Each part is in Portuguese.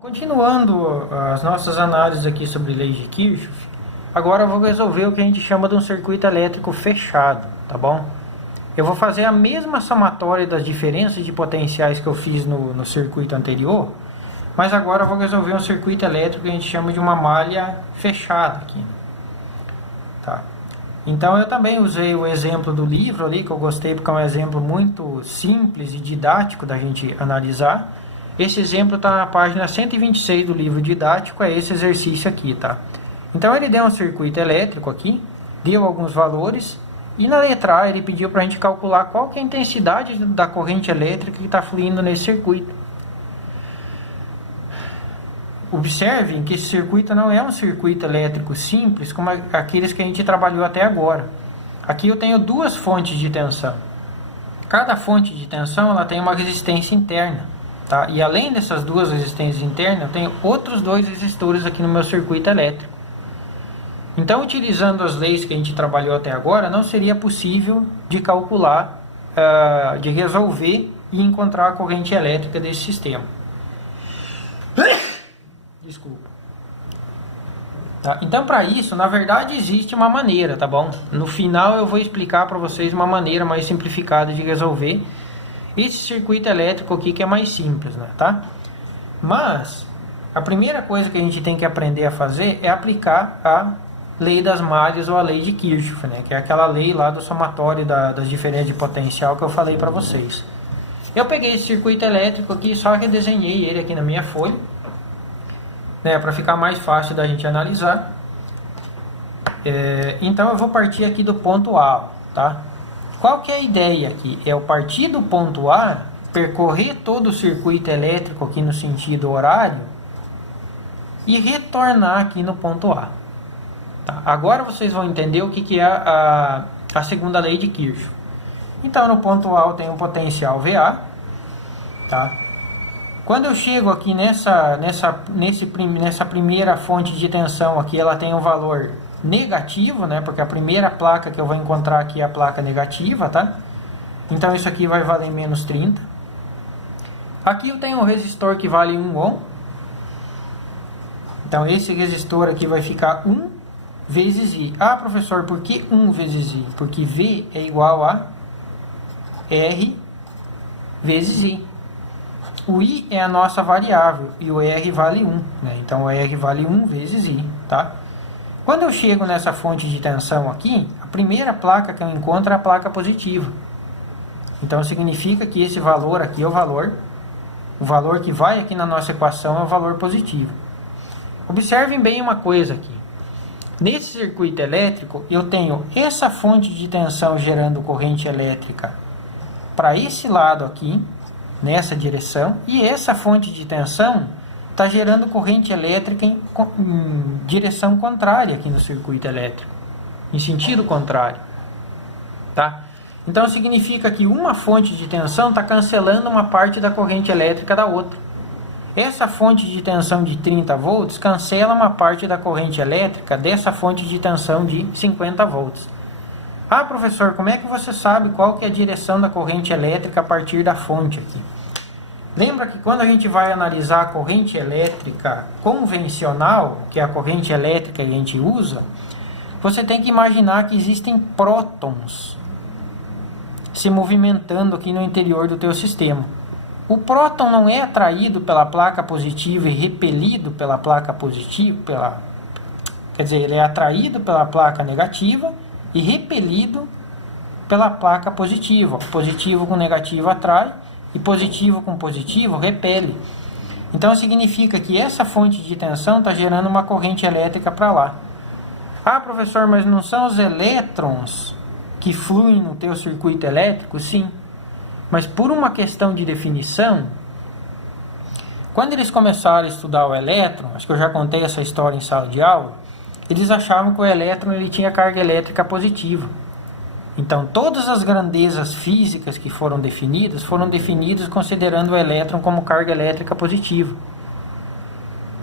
Continuando as nossas análises aqui sobre leis de Kirchhoff, agora eu vou resolver o que a gente chama de um circuito elétrico fechado, tá bom? Eu vou fazer a mesma somatória das diferenças de potenciais que eu fiz no circuito anterior, mas agora eu vou resolver um circuito elétrico que a gente chama de uma malha fechada aqui. Tá? Então eu também usei o exemplo do livro ali, que eu gostei porque é um exemplo muito simples e didático da gente analisar. Esse exemplo está na página 126 do livro didático, é esse exercício aqui, tá? Então ele deu um circuito elétrico aqui, deu alguns valores, e na letra A ele pediu para a gente calcular qual que é a intensidade da corrente elétrica que está fluindo nesse circuito. Observem que esse circuito não é um circuito elétrico simples, como aqueles que a gente trabalhou até agora. Aqui eu tenho duas fontes de tensão. Cada fonte de tensão ela tem uma resistência interna. Tá? E além dessas duas resistências internas, eu tenho outros dois resistores aqui no meu circuito elétrico. Então, utilizando as leis que a gente trabalhou até agora, não seria possível de calcular, de resolver e encontrar a corrente elétrica desse sistema. Desculpa. Tá? Então, para isso, na verdade, existe uma maneira, tá bom? No final eu vou explicar para vocês uma maneira mais simplificada de resolver esse circuito elétrico aqui, que é mais simples, né, tá? Mas a primeira coisa que a gente tem que aprender a fazer é aplicar a lei das malhas ou a lei de Kirchhoff, né, que é aquela lei lá do somatório das diferenças de potencial que eu falei para vocês. Eu peguei esse circuito elétrico aqui, só redesenhei ele aqui na minha folha, né, para ficar mais fácil da gente analisar. Então eu vou partir aqui do ponto A, tá? Qual que é a ideia aqui? É eu partir do ponto A, percorrer todo o circuito elétrico aqui no sentido horário e retornar aqui no ponto A. Tá? Agora vocês vão entender o que é a segunda lei de Kirchhoff. Então no ponto A eu tenho um potencial VA. Tá? Quando eu chego aqui nessa primeira fonte de tensão aqui, ela tem um valor negativo, né? Porque a primeira placa que eu vou encontrar aqui é a placa negativa, tá? Então isso aqui vai valer menos 30. Aqui eu tenho um resistor que vale 1 ohm. Então esse resistor aqui vai ficar 1 vezes I. Ah, professor, por que 1 vezes I? Porque V é igual a R vezes I. O I é a nossa variável e o R vale 1, né? Então o R vale 1 vezes I, tá? Quando eu chego nessa fonte de tensão aqui, a primeira placa que eu encontro é a placa positiva. Então significa que esse valor aqui é o valor que vai aqui na nossa equação é o valor positivo. Observem bem uma coisa aqui. Nesse circuito elétrico, eu tenho essa fonte de tensão gerando corrente elétrica para esse lado aqui, nessa direção, e essa fonte de tensão está gerando corrente elétrica em direção contrária aqui no circuito elétrico, em sentido contrário, tá? Então significa que uma fonte de tensão está cancelando uma parte da corrente elétrica da outra. Essa fonte de tensão de 30 volts cancela uma parte da corrente elétrica dessa fonte de tensão de 50 volts. Ah, professor, como é que você sabe qual que é a direção da corrente elétrica a partir da fonte aqui? Lembra que quando a gente vai analisar a corrente elétrica convencional, que é a corrente elétrica que a gente usa, você tem que imaginar que existem prótons se movimentando aqui no interior do teu sistema. O próton não é atraído pela placa positiva e repelido pela placa positiva, quer dizer, ele é atraído pela placa negativa e repelido pela placa positiva. Positivo com negativo atrai e positivo com positivo repele. Então significa que essa fonte de tensão está gerando uma corrente elétrica para lá. Ah, professor, mas não são os elétrons que fluem no teu circuito elétrico? Sim. Mas por uma questão de definição, quando eles começaram a estudar o elétron, acho que eu já contei essa história em sala de aula, eles achavam que o elétron ele tinha carga elétrica positiva. Então, todas as grandezas físicas que foram definidas considerando o elétron como carga elétrica positiva.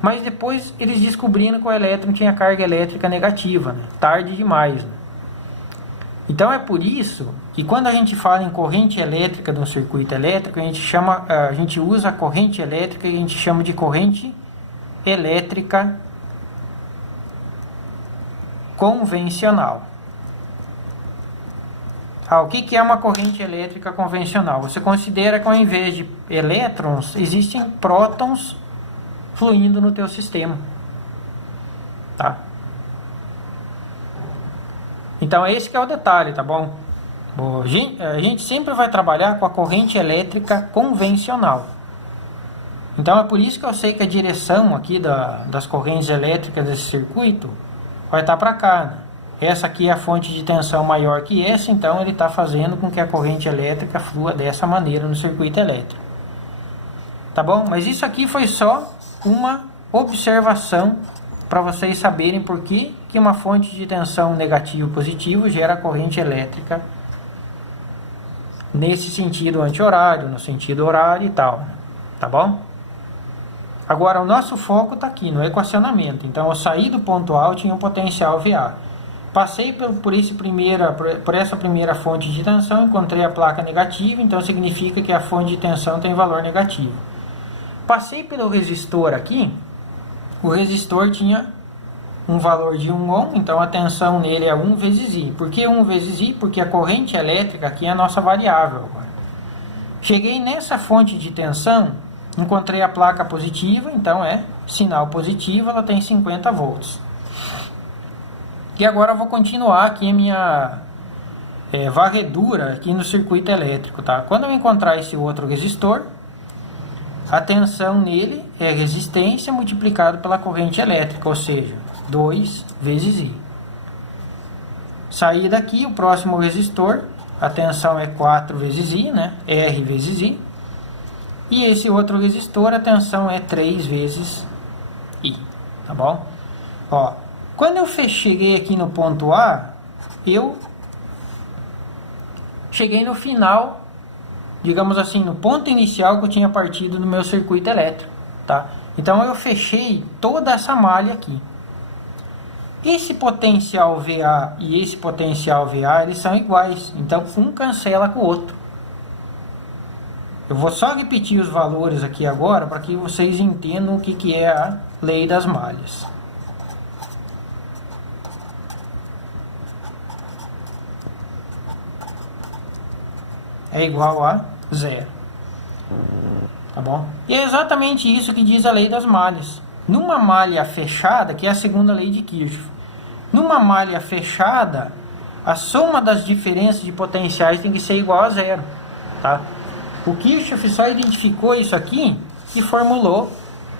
Mas depois eles descobriram que o elétron tinha carga elétrica negativa, né? Tarde demais. Né? Então é por isso que quando a gente fala em corrente elétrica de um circuito elétrico, a gente usa a corrente elétrica e a gente chama de corrente elétrica convencional. O que é uma corrente elétrica convencional? Você considera que ao invés de elétrons, existem prótons fluindo no teu sistema. Tá? Então, esse que é o detalhe, tá bom? A gente sempre vai trabalhar com a corrente elétrica convencional. Então, é por isso que eu sei que a direção aqui das correntes elétricas desse circuito vai estar para cá, né? Essa aqui é a fonte de tensão maior que essa, então ele está fazendo com que a corrente elétrica flua dessa maneira no circuito elétrico. Tá bom? Mas isso aqui foi só uma observação para vocês saberem por que uma fonte de tensão negativo e positivo gera corrente elétrica nesse sentido anti-horário, no sentido horário e tal. Tá bom? Agora, o nosso foco está aqui, no equacionamento. Então, eu saí do ponto A, eu tinha um potencial VA. Passei por essa primeira fonte de tensão, encontrei a placa negativa, então significa que a fonte de tensão tem valor negativo. Passei pelo resistor aqui, o resistor tinha um valor de 1 ohm, então a tensão nele é 1 vezes I. Por que 1 vezes I? Porque a corrente elétrica aqui é a nossa variável agora. Cheguei nessa fonte de tensão, encontrei a placa positiva, então é sinal positivo, ela tem 50 volts. E agora eu vou continuar aqui a minha varredura aqui no circuito elétrico, tá? Quando eu encontrar esse outro resistor, a tensão nele é resistência multiplicado pela corrente elétrica, ou seja, 2 vezes I. Sair daqui, o próximo resistor, a tensão é 4 vezes I, né? R vezes I. E esse outro resistor, a tensão é 3 vezes I, tá bom? Ó, quando eu cheguei aqui no ponto A, eu cheguei no final, digamos assim, no ponto inicial que eu tinha partido do meu circuito elétrico, tá? Então eu fechei toda essa malha aqui. Esse potencial VA e esse potencial VA, eles são iguais, então um cancela com o outro. Eu vou só repetir os valores aqui agora para que vocês entendam o que é a lei das malhas. É igual a 0. Tá bom? E é exatamente isso que diz a lei das malhas. Numa malha fechada, que é a segunda lei de Kirchhoff, numa malha fechada, a soma das diferenças de potenciais tem que ser igual a 0. Tá? O Kirchhoff só identificou isso aqui e formulou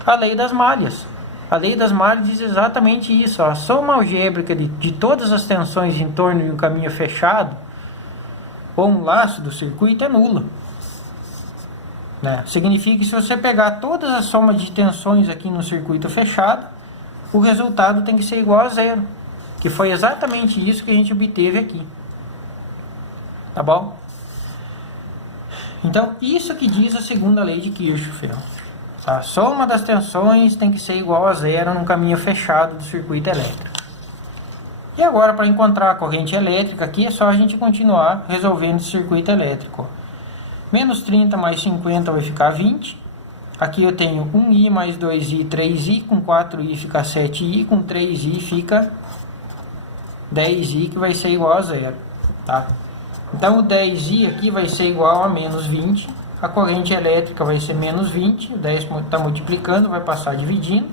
a lei das malhas. A lei das malhas diz exatamente isso. Ó. A soma algébrica de todas as tensões em torno de um caminho fechado ou um laço do circuito é nula. Né? Significa que se você pegar todas as somas de tensões aqui no circuito fechado, o resultado tem que ser igual a 0. Que foi exatamente isso que a gente obteve aqui. Tá bom? Então, isso que diz a segunda lei de Kirchhoff. A soma das tensões tem que ser igual a 0 num caminho fechado do circuito elétrico. E agora, para encontrar a corrente elétrica aqui, é só a gente continuar resolvendo esse circuito elétrico. Menos 30 mais 50 vai ficar 20. Aqui eu tenho 1i mais 2i, 3i. Com 4i fica 7i. Com 3i fica 10i, que vai ser igual a 0. Tá? Então, o 10i aqui vai ser igual a menos 20. A corrente elétrica vai ser menos 20. O 10 está multiplicando, vai passar dividindo.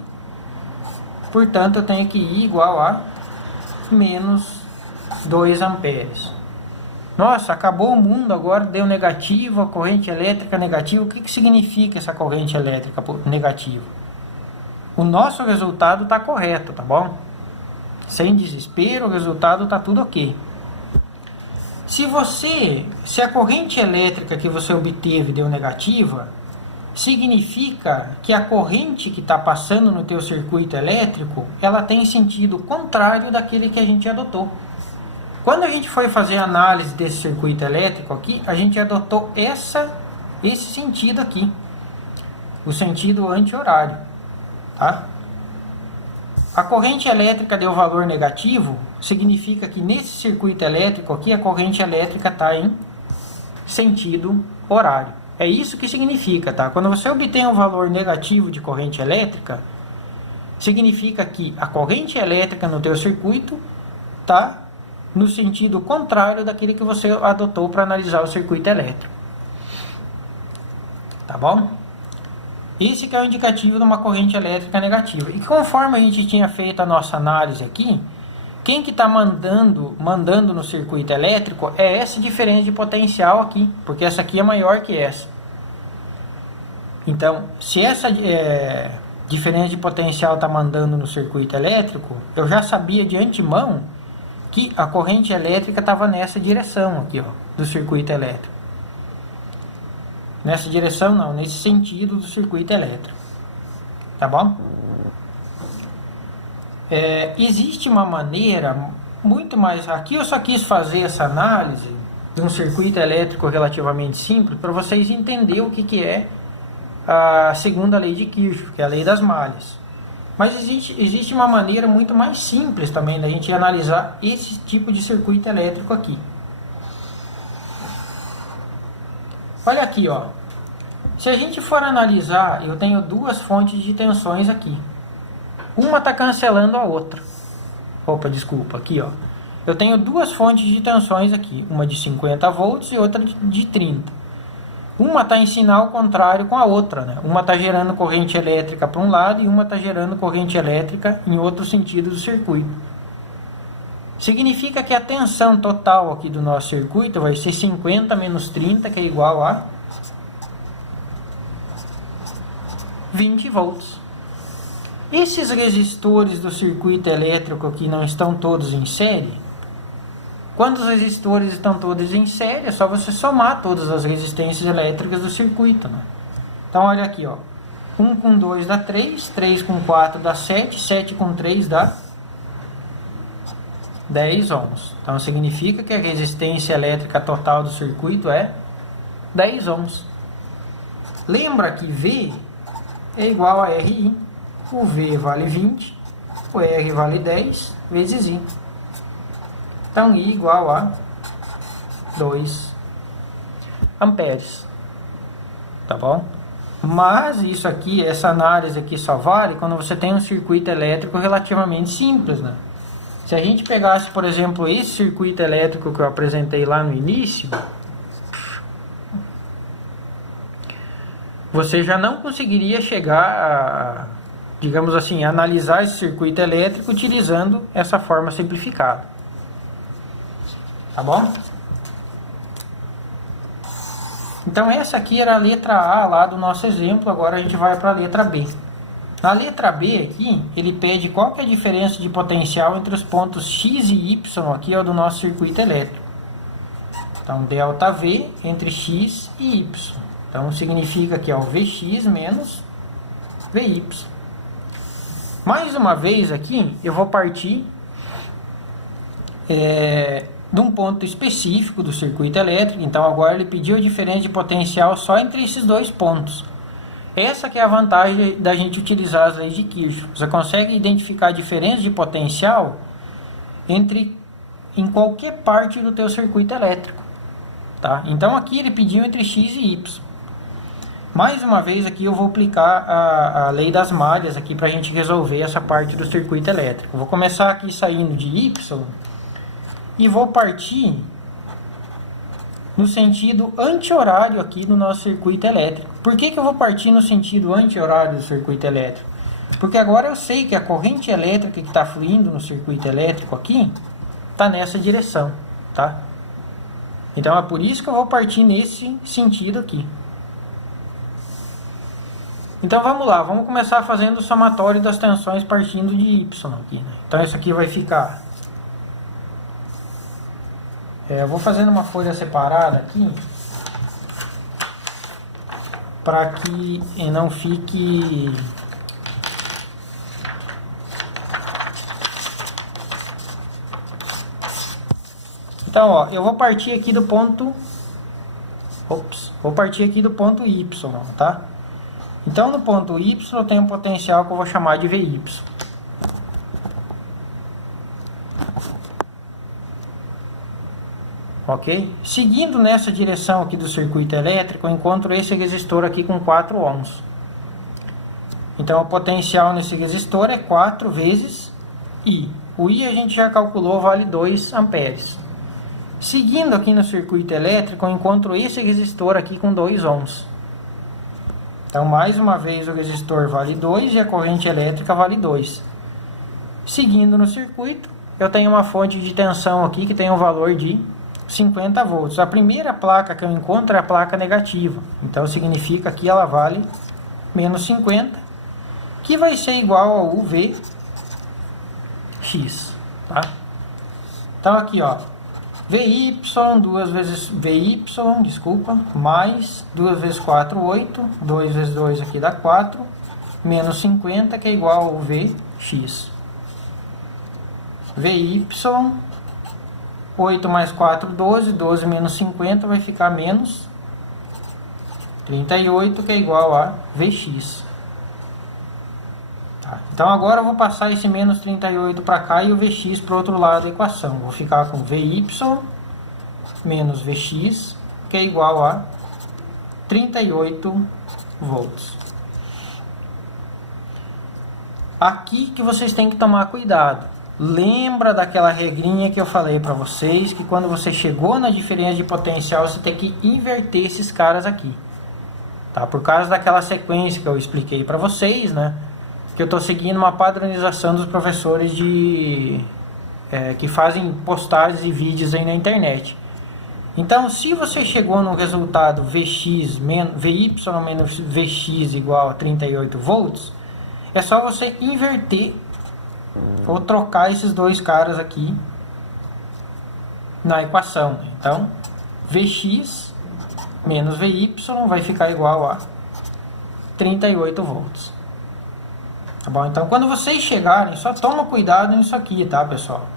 Portanto, eu tenho que I igual a menos 2 amperes. Nossa, acabou o mundo, agora deu negativo, a corrente elétrica negativa. O que significa essa corrente elétrica negativa? O nosso resultado está correto, tá bom? Sem desespero, o resultado está tudo ok. Se a corrente elétrica que você obteve deu negativa, significa que a corrente que está passando no teu circuito elétrico, ela tem sentido contrário daquele que a gente adotou. Quando a gente foi fazer a análise desse circuito elétrico aqui, a gente adotou esse sentido aqui, o sentido anti-horário, tá? A corrente elétrica deu valor negativo, significa que nesse circuito elétrico aqui, a corrente elétrica está em sentido horário. É isso que significa, tá? Quando você obtém um valor negativo de corrente elétrica, significa que a corrente elétrica no teu circuito está no sentido contrário daquele que você adotou para analisar o circuito elétrico. Tá bom? Esse que é o indicativo de uma corrente elétrica negativa. E conforme a gente tinha feito a nossa análise aqui, quem que está mandando no circuito elétrico é essa diferença de potencial aqui, porque essa aqui é maior que essa. Então, se essa diferença de potencial está mandando no circuito elétrico, eu já sabia de antemão que a corrente elétrica estava nessa direção aqui, ó, do circuito elétrico. Nessa direção não, nesse sentido do circuito elétrico. Tá bom? Existe uma maneira muito mais... Aqui eu só quis fazer essa análise de um circuito elétrico relativamente simples para vocês entenderem o que é a segunda lei de Kirchhoff, que é a lei das malhas. Mas existe uma maneira muito mais simples também da gente analisar esse tipo de circuito elétrico aqui. Olha aqui, ó. Se a gente for analisar, eu tenho duas fontes de tensões aqui. Uma está cancelando a outra. Opa, desculpa, aqui, ó. Eu tenho duas fontes de tensões aqui, uma de 50 volts e outra de 30. Uma está em sinal contrário com a outra, né? Uma está gerando corrente elétrica para um lado e uma está gerando corrente elétrica em outro sentido do circuito. Significa que a tensão total aqui do nosso circuito vai ser 50 menos 30, que é igual a 20 volts. Esses resistores do circuito elétrico aqui não estão todos em série? Quando os resistores estão todos em série, é só você somar todas as resistências elétricas do circuito, né? Então, olha aqui, ó. 1 com 2 dá 3, 3 com 4 dá 7, 7 com 3 dá 10 ohms. Então, significa que a resistência elétrica total do circuito é 10 ohms. Lembra que V é igual a RI. O V vale 20, o R vale 10 vezes I. Então, I igual a 2 amperes. Tá bom? Mas isso aqui, essa análise aqui só vale quando você tem um circuito elétrico relativamente simples, né? Se a gente pegasse, por exemplo, esse circuito elétrico que eu apresentei lá no início, você já não conseguiria chegar a, digamos assim, analisar esse circuito elétrico utilizando essa forma simplificada. Tá bom? Então essa aqui era a letra A lá do nosso exemplo, agora a gente vai para a letra B. Na letra B aqui, ele pede qual que é a diferença de potencial entre os pontos X e Y aqui ó, do nosso circuito elétrico. Então delta V entre X e Y. Então significa que é o Vx menos Vy. Mais uma vez aqui, eu vou partir de um ponto específico do circuito elétrico. Então agora ele pediu a diferença de potencial só entre esses dois pontos. Essa que é a vantagem da gente utilizar as leis de Kirchhoff. Você consegue identificar a diferença de potencial em qualquer parte do teu circuito elétrico. Tá? Então aqui ele pediu entre X e Y. Mais uma vez aqui eu vou aplicar a lei das malhas aqui para a gente resolver essa parte do circuito elétrico. Vou começar aqui saindo de Y e vou partir no sentido anti-horário aqui do nosso circuito elétrico. Por que eu vou partir no sentido anti-horário do circuito elétrico? Porque agora eu sei que a corrente elétrica que está fluindo no circuito elétrico aqui está nessa direção, tá? Então é por isso que eu vou partir nesse sentido aqui. Então vamos lá, vamos começar fazendo o somatório das tensões partindo de Y aqui, né? Então isso aqui vai ficar... eu vou fazendo uma folha separada aqui para que não fique... Então, ó, eu vou partir aqui do ponto... vou partir aqui do ponto Y, tá? Então, no ponto Y eu tenho um potencial que eu vou chamar de Vy. Ok? Seguindo nessa direção aqui do circuito elétrico, eu encontro esse resistor aqui com 4 ohms. Então, o potencial nesse resistor é 4 vezes I. O I a gente já calculou, vale 2 amperes. Seguindo aqui no circuito elétrico, eu encontro esse resistor aqui com 2 ohms. Então, mais uma vez, o resistor vale 2 e a corrente elétrica vale 2. Seguindo no circuito, eu tenho uma fonte de tensão aqui que tem um valor de 50 volts. A primeira placa que eu encontro é a placa negativa. Então, significa que ela vale menos 50, que vai ser igual ao UVX. Tá? Então, aqui, ó, VY, 2 vezes VY, desculpa, mais 2 vezes 4, 8, 2 vezes 2 aqui dá 4, menos 50, que é igual ao VX. VY, 8 mais 4, 12, 12 menos 50 vai ficar menos 38, que é igual a VX. Tá. Então agora eu vou passar esse menos 38 para cá e o Vx para o outro lado da equação. Vou ficar com Vy menos Vx, que é igual a 38 volts. Aqui que vocês têm que tomar cuidado. Lembra daquela regrinha que eu falei para vocês, que quando você chegou na diferença de potencial, você tem que inverter esses caras aqui. Tá? Por causa daquela sequência que eu expliquei para vocês, né? Que eu estou seguindo uma padronização dos professores que fazem postagens e vídeos aí na internet. Então, se você chegou no resultado Vy menos Vx igual a 38 volts, é só você inverter ou trocar esses dois caras aqui na equação. Então, Vx menos Vy vai ficar igual a 38 volts. Tá bom? Então, quando vocês chegarem, só toma cuidado nisso aqui, tá, pessoal?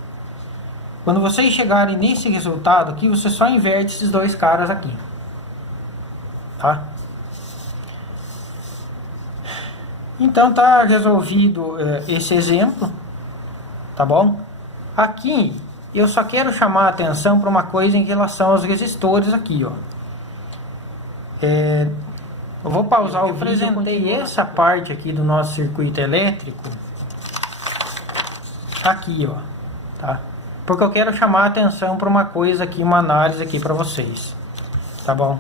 Quando vocês chegarem nesse resultado aqui, você só inverte esses dois caras aqui. Tá? Então, tá resolvido esse exemplo. Tá bom? Aqui, eu só quero chamar a atenção para uma coisa em relação aos resistores aqui, ó. Eu vou pausar o vídeo. Eu apresentei essa parte aqui do nosso circuito elétrico aqui, ó, tá? Porque eu quero chamar a atenção para uma coisa aqui, uma análise aqui para vocês, tá bom?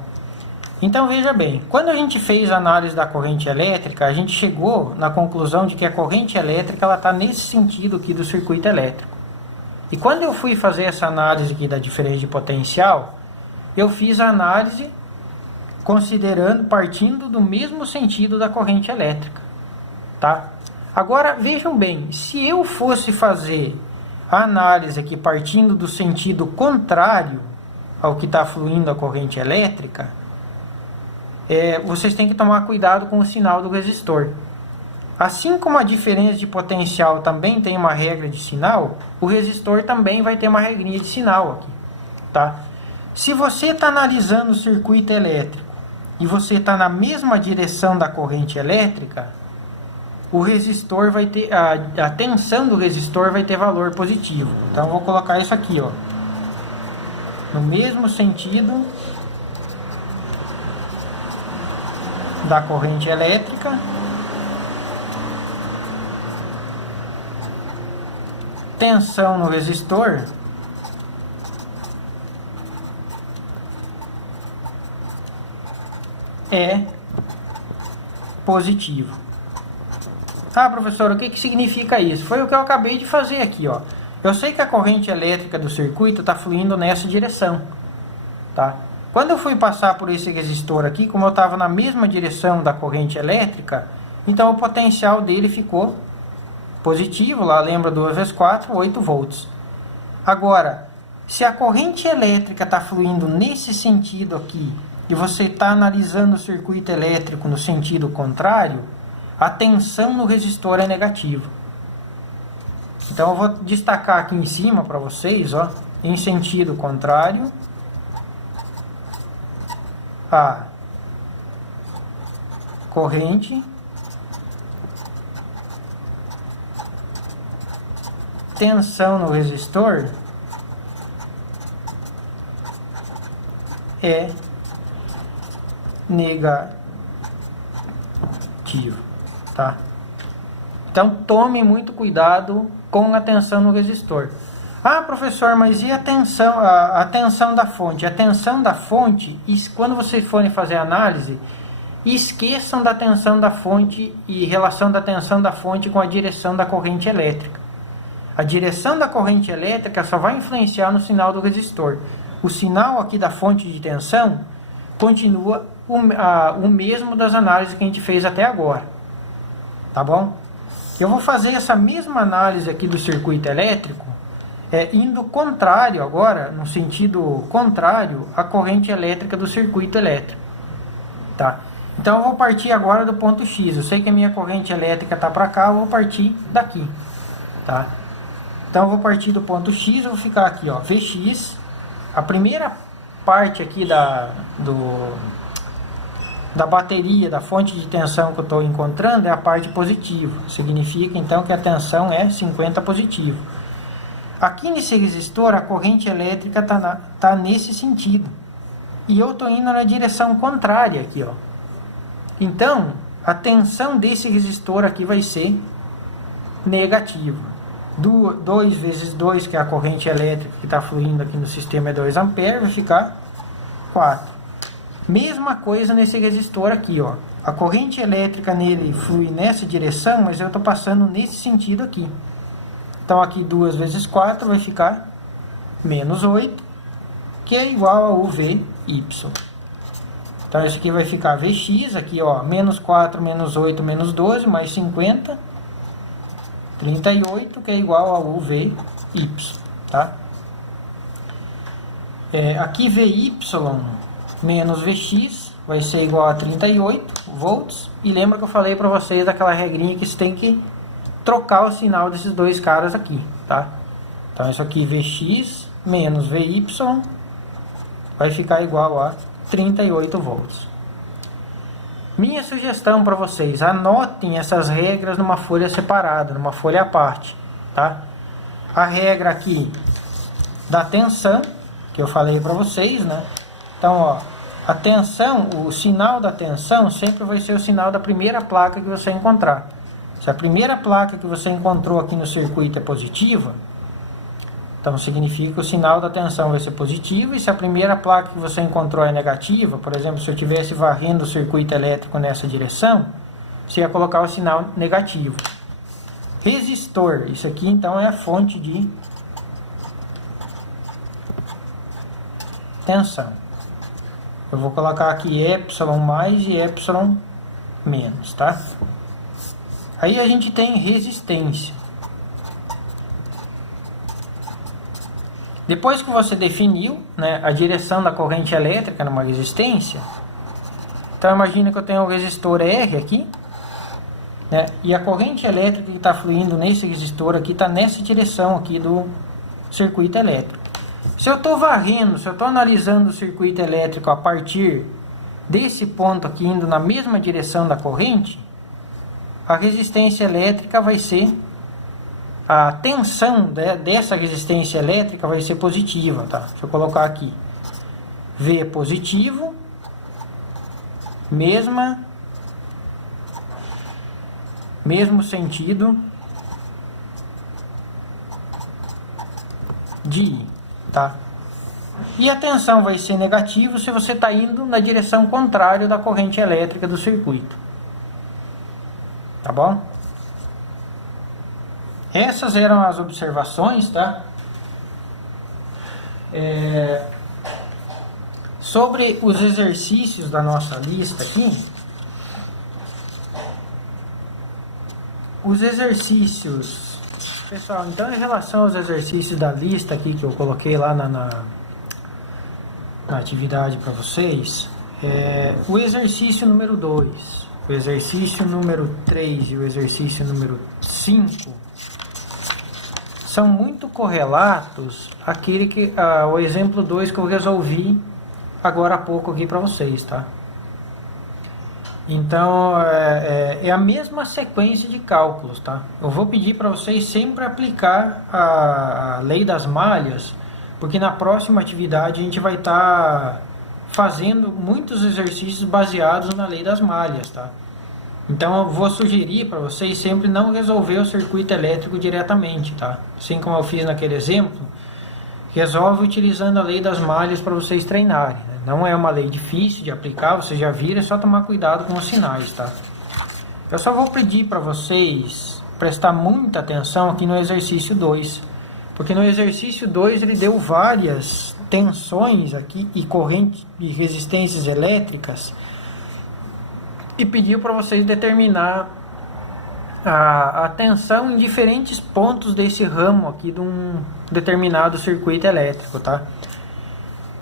Então veja bem, quando a gente fez a análise da corrente elétrica, a gente chegou na conclusão de que a corrente elétrica ela está nesse sentido aqui do circuito elétrico. E quando eu fui fazer essa análise aqui da diferença de potencial, eu fiz a análise partindo do mesmo sentido da corrente elétrica, tá? Agora, vejam bem, se eu fosse fazer a análise aqui partindo do sentido contrário ao que está fluindo a corrente elétrica, vocês têm que tomar cuidado com o sinal do resistor. Assim como a diferença de potencial também tem uma regra de sinal, o resistor também vai ter uma regrinha de sinal aqui, tá? Se você está analisando o circuito elétrico e você está na mesma direção da corrente elétrica, o resistor vai ter, a tensão do resistor vai ter valor positivo. Então, eu vou colocar isso aqui, ó, no mesmo sentido da corrente elétrica, tensão no resistor é positivo. Ah, professor, o que significa isso? Foi o que eu acabei de fazer aqui, ó. Eu sei que a corrente elétrica do circuito está fluindo nessa direção, tá? Quando eu fui passar por esse resistor aqui, como eu estava na mesma direção da corrente elétrica, então o potencial dele ficou positivo, lá lembra 2 vezes 4, 8 volts. Agora, se a corrente elétrica está fluindo nesse sentido aqui, e você está analisando o circuito elétrico no sentido contrário, a tensão no resistor é negativa. Então eu vou destacar aqui em cima para vocês, ó, em sentido contrário, a corrente tensão no resistor é negativo, tá? Então tome muito cuidado com a tensão no resistor. Ah, professor, mas e a tensão da fonte? A tensão da fonte, quando vocês forem fazer a análise, esqueçam da tensão da fonte e relação da tensão da fonte com a direção da corrente elétrica. A direção da corrente elétrica só vai influenciar no sinal do resistor. O sinal aqui da fonte de tensão continua o mesmo das análises que a gente fez até agora. Tá bom? Eu vou fazer essa mesma análise aqui do circuito elétrico, indo contrário agora, no sentido contrário à corrente elétrica do circuito elétrico. Tá? Então eu vou partir agora do ponto X. Eu sei que a minha corrente elétrica está para cá, eu vou partir daqui. Tá? Então eu vou partir do ponto X, eu vou ficar aqui, ó, Vx. A primeira parte aqui da bateria, da fonte de tensão que eu estou encontrando é a parte positiva. Significa então que a tensão é 50 positivo. Aqui nesse resistor a corrente elétrica tá nesse sentido. E eu estou indo na direção contrária aqui, ó. Então a tensão desse resistor aqui vai ser negativa. 2 vezes 2, que é a corrente elétrica que está fluindo aqui no sistema, é 2 A, vai ficar 4. Mesma coisa nesse resistor aqui, ó. A corrente elétrica nele flui nessa direção, mas eu estou passando nesse sentido aqui. Então aqui 2 vezes 4 vai ficar menos 8, que é igual a UVY. Então isso aqui vai ficar Vx, aqui ó, menos 4, menos 8, menos 12, mais 50, 38, que é igual a UVY. Tá? Aqui VY menos Vx vai ser igual a 38 volts. E lembra que eu falei para vocês daquela regrinha que você tem que trocar o sinal desses dois caras aqui, tá? Então isso aqui Vx menos VY vai ficar igual a 38 volts. Minha sugestão para vocês, anotem essas regras numa folha separada, numa folha à parte, tá? A regra aqui da tensão, que eu falei para vocês, né? Então, ó, a tensão, o sinal da tensão sempre vai ser o sinal da primeira placa que você encontrar. Se a primeira placa que você encontrou aqui no circuito é positiva, então significa que o sinal da tensão vai ser positivo. E se a primeira placa que você encontrou é negativa, por exemplo, se eu estivesse varrendo o circuito elétrico nessa direção, você ia colocar o sinal negativo. Resistor, isso aqui então é a fonte de tensão. Eu vou colocar aqui epsilon mais e epsilon menos, tá? Aí a gente tem resistência. Depois que você definiu, né, a direção da corrente elétrica numa resistência, então imagina que eu tenho o resistor R aqui, né, e a corrente elétrica que está fluindo nesse resistor aqui está nessa direção aqui do circuito elétrico. Se eu estou varrendo, se eu estou analisando o circuito elétrico a partir desse ponto aqui, indo na mesma direção da corrente, a resistência elétrica vai ser, a tensão dessa resistência elétrica vai ser positiva, tá? Se eu colocar aqui V positivo, mesmo sentido de I, tá? E a tensão vai ser negativa se você está indo na direção contrária da corrente elétrica do circuito. Tá bom? Essas eram as observações, tá? Sobre os exercícios da nossa lista aqui. Os exercícios, pessoal, então em relação aos exercícios da lista aqui que eu coloquei lá na atividade para vocês, o exercício número 2, o exercício número 3 e o exercício número 5 são muito correlatos àquele o exemplo 2 que eu resolvi agora há pouco aqui para vocês, tá? Então, é a mesma sequência de cálculos, tá? Eu vou pedir para vocês sempre aplicar a lei das malhas, porque na próxima atividade a gente vai estar fazendo muitos exercícios baseados na lei das malhas, tá? Então eu vou sugerir para vocês sempre não resolver o circuito elétrico diretamente, tá? Assim como eu fiz naquele exemplo, resolve utilizando a lei das malhas para vocês treinarem, né? Não é uma lei difícil de aplicar, você já viram, é só tomar cuidado com os sinais, tá? Eu só vou pedir para vocês prestar muita atenção aqui no exercício 2, porque no exercício 2 ele deu várias tensões aqui e correntes e resistências elétricas e pediu para vocês determinar a tensão em diferentes pontos desse ramo aqui de um determinado circuito elétrico, tá?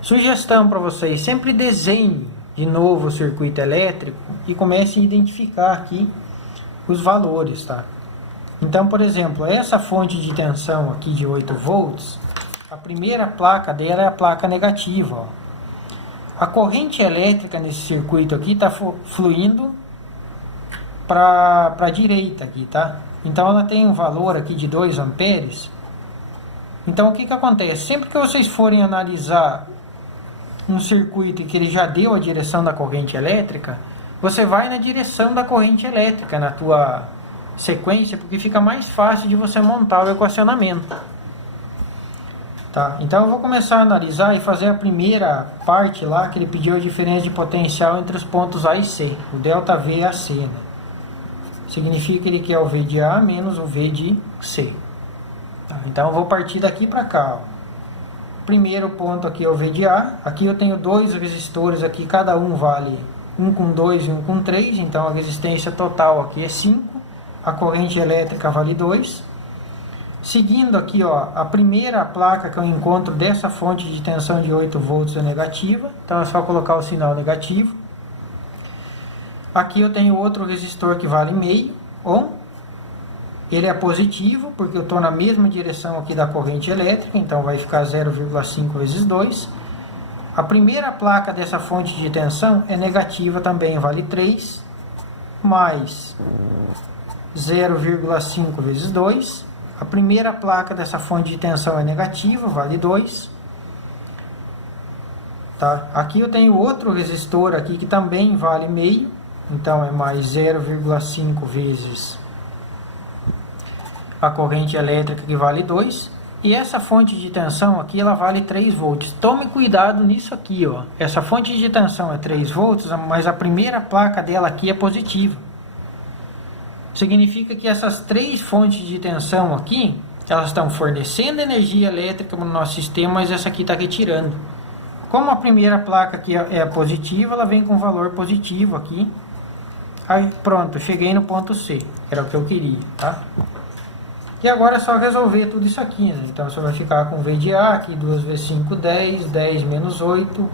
Sugestão para vocês, sempre desenhe de novo o circuito elétrico e comece a identificar aqui os valores, tá? Então, por exemplo, essa fonte de tensão aqui de 8 volts, a primeira placa dela é a placa negativa, ó. A corrente elétrica nesse circuito aqui está fluindo para a direita aqui, tá? Então ela tem um valor aqui de 2 amperes. Então o que acontece? Sempre que vocês forem analisar um circuito que ele já deu a direção da corrente elétrica, você vai na direção da corrente elétrica na tua sequência, porque fica mais fácil de você montar o equacionamento. Tá? Então eu vou começar a analisar e fazer a primeira parte lá, que ele pediu a diferença de potencial entre os pontos A e C, o ΔV e AC, né? Significa que ele quer o V de A menos o V de C. Tá? Então eu vou partir daqui para cá, ó. Primeiro ponto aqui é o V de A, aqui eu tenho dois resistores aqui, cada um vale um com 2 e um com 3, então a resistência total aqui é 5, a corrente elétrica vale 2. Seguindo aqui, ó, a primeira placa que eu encontro dessa fonte de tensão de 8 volts é negativa, então é só colocar o sinal negativo. Aqui eu tenho outro resistor que vale meio ohm, ele é positivo, porque eu estou na mesma direção aqui da corrente elétrica, então vai ficar 0,5 vezes 2. A primeira placa dessa fonte de tensão é negativa também, vale 3, mais 0,5 vezes 2. A primeira placa dessa fonte de tensão é negativa, vale 2. Tá? Aqui eu tenho outro resistor aqui que também vale meio, então é mais 0,5 vezes a corrente elétrica, que vale 2. E essa fonte de tensão aqui, ela vale 3 volts. Tome cuidado nisso aqui, ó. Essa fonte de tensão é 3 volts, mas a primeira placa dela aqui é positiva. Significa que essas três fontes de tensão aqui, elas estão fornecendo energia elétrica para o nosso sistema, mas essa aqui está retirando. Como a primeira placa aqui é positiva, ela vem com valor positivo aqui. Aí pronto, cheguei no ponto C, que era o que eu queria, tá? E agora é só resolver tudo isso aqui, né? Então você vai ficar com V de A aqui, 2 vezes 5, 10, 10 menos 8,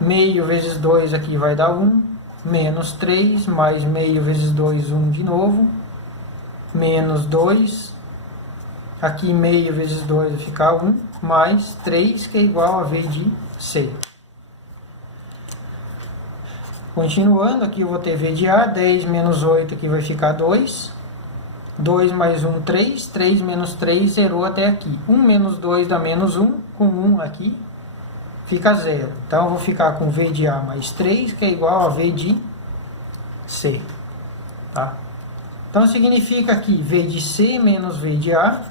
meio vezes 2 aqui vai dar 1, menos 3, mais meio vezes 2, 1 de novo, menos 2, aqui meio vezes 2 vai ficar 1, mais 3, que é igual a V de C. Continuando, aqui eu vou ter V de A, 10 menos 8 aqui vai ficar 2, 2 mais 1, 3, 3 menos 3 zerou até aqui, 1 menos 2 dá menos 1, com 1 aqui fica 0. Então eu vou ficar com V de A mais 3, que é igual a V de C. Tá? Então significa aqui V de C menos V de A,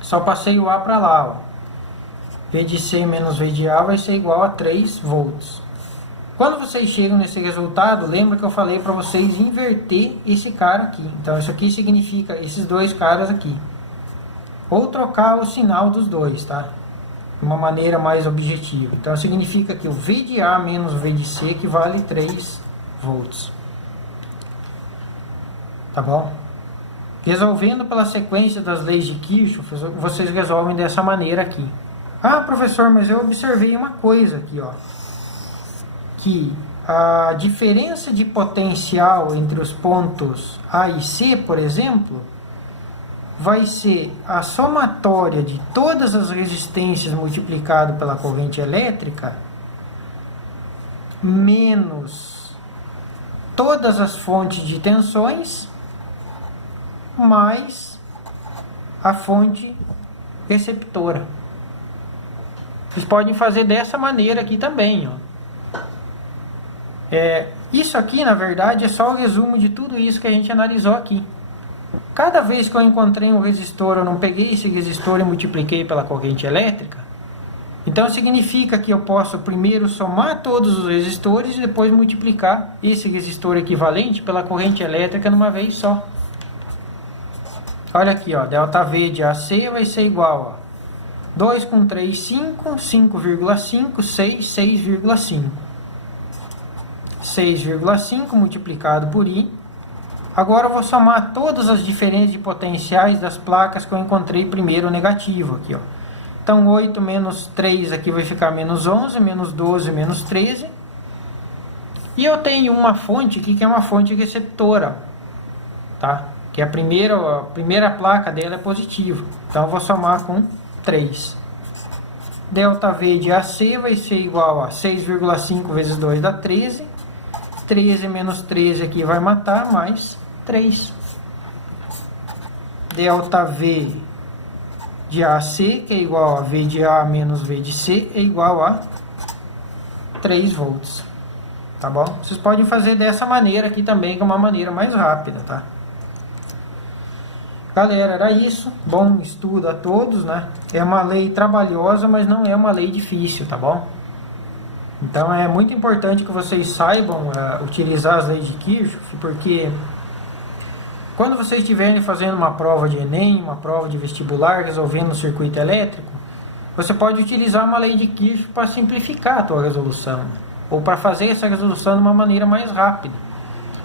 só passei o A para lá, ó. V de C menos V de A vai ser igual a 3 volts. Quando vocês chegam nesse resultado, lembra que eu falei para vocês inverter esse cara aqui. Então isso aqui significa esses dois caras aqui. Ou trocar o sinal dos dois, tá? De uma maneira mais objetiva. Então significa que o V de A menos o V de C equivale a 3 volts. Tá bom? Resolvendo pela sequência das leis de Kirchhoff, vocês resolvem dessa maneira aqui. Ah, professor, mas eu observei uma coisa aqui, ó. Que a diferença de potencial entre os pontos A e C, por exemplo, vai ser a somatória de todas as resistências multiplicado pela corrente elétrica menos todas as fontes de tensões mais a fonte receptora. Vocês podem fazer dessa maneira aqui também, ó. Isso aqui, na verdade, é só o resumo de tudo isso que a gente analisou aqui. Cada vez que eu encontrei um resistor, eu não peguei esse resistor e multipliquei pela corrente elétrica. Então significa que eu posso primeiro somar todos os resistores e depois multiplicar esse resistor equivalente pela corrente elétrica numa vez só. Olha aqui, ó, ΔV de AC vai ser igual a 2 com 3, 5, 5,5, 6, 6,5. 6,5 multiplicado por I. Agora eu vou somar todas as diferenças de potenciais das placas que eu encontrei primeiro negativo aqui, ó. Então 8 menos 3 aqui vai ficar menos 11, menos 12, menos 13. E eu tenho uma fonte aqui que é uma fonte receptora, tá? Que a primeira placa dela é positiva. Então eu vou somar com 3. ΔV de AC vai ser igual a 6,5 vezes 2 dá 13. 13 menos 13 aqui vai matar, mais 3. ΔV de AC, que é igual a V de A menos V de C, é igual a 3 volts. Tá bom? Vocês podem fazer dessa maneira aqui também, que é uma maneira mais rápida, tá? Galera, era isso. Bom estudo a todos, né? É uma lei trabalhosa, mas não é uma lei difícil, tá bom? Então é muito importante que vocês saibam utilizar as leis de Kirchhoff, porque quando vocês estiverem fazendo uma prova de Enem, uma prova de vestibular, resolvendo um circuito elétrico, você pode utilizar uma lei de Kirchhoff para simplificar a tua resolução, ou para fazer essa resolução de uma maneira mais rápida.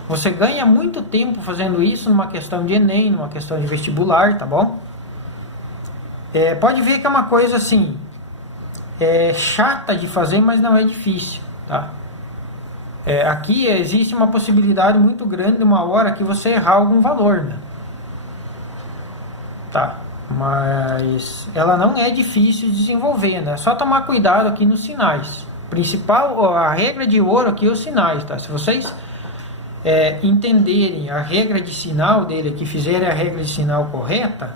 Você ganha muito tempo fazendo isso numa questão de Enem, numa questão de vestibular, tá bom? Pode ver que é uma coisa assim, chata de fazer, mas não é difícil, tá? Aqui existe uma possibilidade muito grande de uma hora que você errar algum valor, né? Tá? Mas ela não é difícil de desenvolver, né? É só tomar cuidado aqui nos sinais. A regra de ouro aqui é os sinais, tá? Se vocês entenderem a regra de sinal dele aqui, fizerem a regra de sinal correta,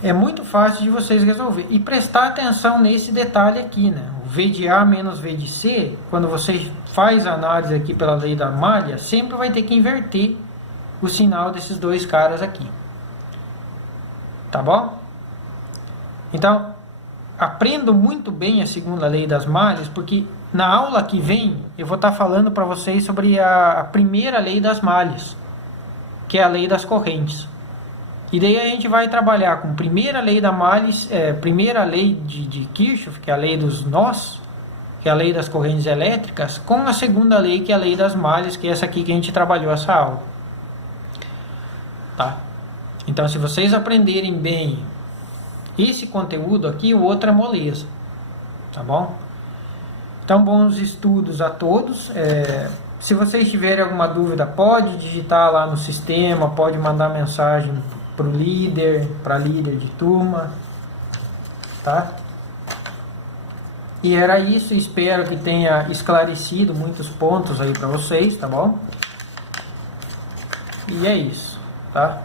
é muito fácil de vocês resolver. E prestar atenção nesse detalhe aqui, né? O V de A menos V de C, quando você faz a análise aqui pela lei da malha, sempre vai ter que inverter o sinal desses dois caras aqui. Tá bom? Então, aprendo muito bem a segunda lei das malhas, porque na aula que vem eu vou estar falando para vocês sobre a primeira lei das malhas, que é a lei das correntes. E daí a gente vai trabalhar com primeira lei da malha, primeira lei de Kirchhoff, que é a lei dos nós, que é a lei das correntes elétricas, com a segunda lei, que é a lei das malhas, que é essa aqui que a gente trabalhou essa aula. Tá? Então, se vocês aprenderem bem esse conteúdo aqui, o outro é moleza. Tá bom? Então, bons estudos a todos. Se vocês tiverem alguma dúvida, pode digitar lá no sistema, pode mandar mensagem para o líder, para líder de turma, tá? E era isso, espero que tenha esclarecido muitos pontos aí para vocês, tá bom? E é isso, tá?